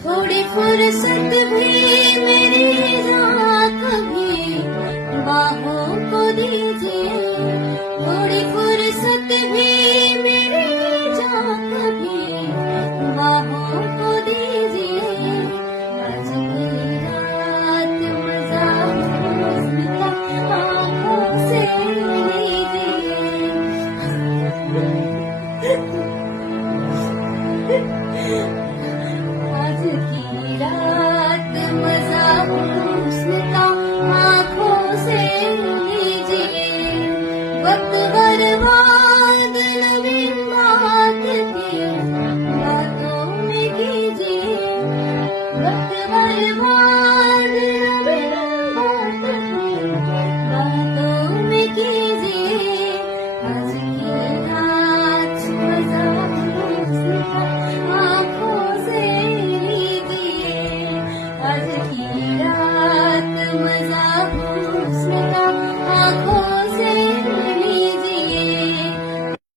थोड़ी फुर्सत भी मेरी रात कभी बाहों को दीजिए, थोड़ी फुर्सत भी मेरी जान कभी बाहों को दीजिए। आज की रात मजा हुस्न का आंखों से लीजिए। आज की रात मजा हुस्न का आंखों से लीजिए। वक्त बर्बाद नवीन बात की बातों में कीजिए, वक्त बर्बाद नवीन बात की बातों में कीजिए। आज की रात मजा हुस्न का आंखों से लीजिए, आज की रात मजा हुस्न का आंखों